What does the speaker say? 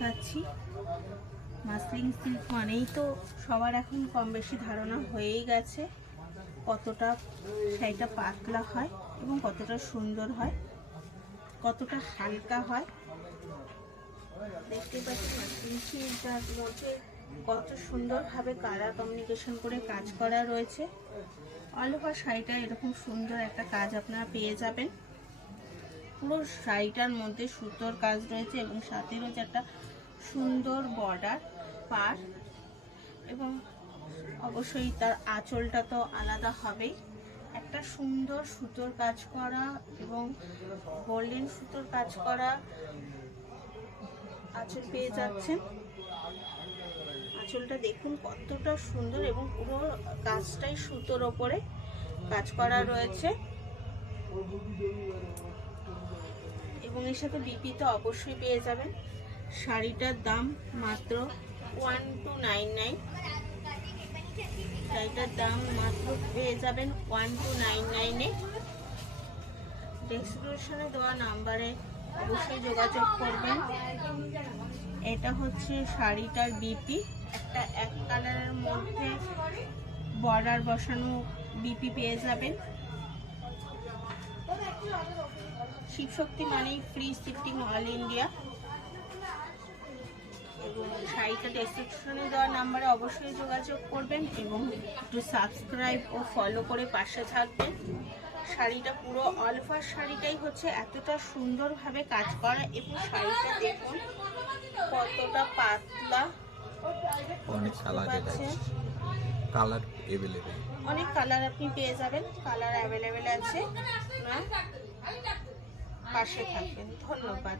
দেখাচ্ছি। Muslin silk মানেই তো সবার এখন কম বেশি ধারণা হয়েই গেছে কতটা শাড়িটা পাতলা হয় এবং কতটা সুন্দর হয়, কতটা হালকা হয়। দেখতে পাচ্ছি মাসলিন সিল্কটার মধ্যে কত সুন্দরভাবে কালার কমিউনিকেশন করে কাজ করা রয়েছে। অল ওভার শাড়িটা এরকম সুন্দর একটা কাজ আপনারা পেয়ে যাবেন। পুরো শাড়িটার মধ্যে সুতোর কাজ রয়েছে এবং সাথে রয়েছে একটা সুন্দর বর্ডার পার, এবং অবশ্যই তার আঁচলটা তো আলাদা হবেই। একটা সুন্দর সুতোর কাজ করা এবং গোল্ডেন সুতোর কাজ করা আঁচল পেয়ে যাচ্ছেন। আঁচলটা দেখুন কতটা সুন্দর এবং পুরো কাজটাই সুতোর ওপরে কাজ করা রয়েছে, এবং এর সাথে বিপি তো অবশ্যই পেয়ে যাবেন। শাড়িটার দাম মাত্র 1299। শাড়িটার দাম মাত্র পেয়ে যাবেন 1299-এ। ডেসক্রিপশনে দেওয়া নাম্বারে অবশ্যই যোগাযোগ করবেন। এটা হচ্ছে শাড়িটার বিপি, একটা এক কালারের মধ্যে বর্ডার বসানো বিপি পেয়ে যাবেন। শিবশক্তি মানেই ফ্রি শিফটিং অল ইন্ডিয়া। এবং শাড়িটা ডেসক্রিপশনে দেওয়া নাম্বারে অবশ্যই যোগাযোগ করবেন এবং একটু সাবস্ক্রাইব ও ফলো করে পাশে থাকবেন। শাড়িটা পুরো অল ওভার শাড়িটাই হচ্ছে এতটা সুন্দরভাবে কাজ করা, এবং শাড়িটা দেখুন কতটা পাতলা। অনেক কালার অ্যাভেলেবেল, অনেক কালার আপনি পেয়ে যাবেন, কালার অ্যাভেলেবেল আছে। পাশে থাকবেন। ধন্যবাদ।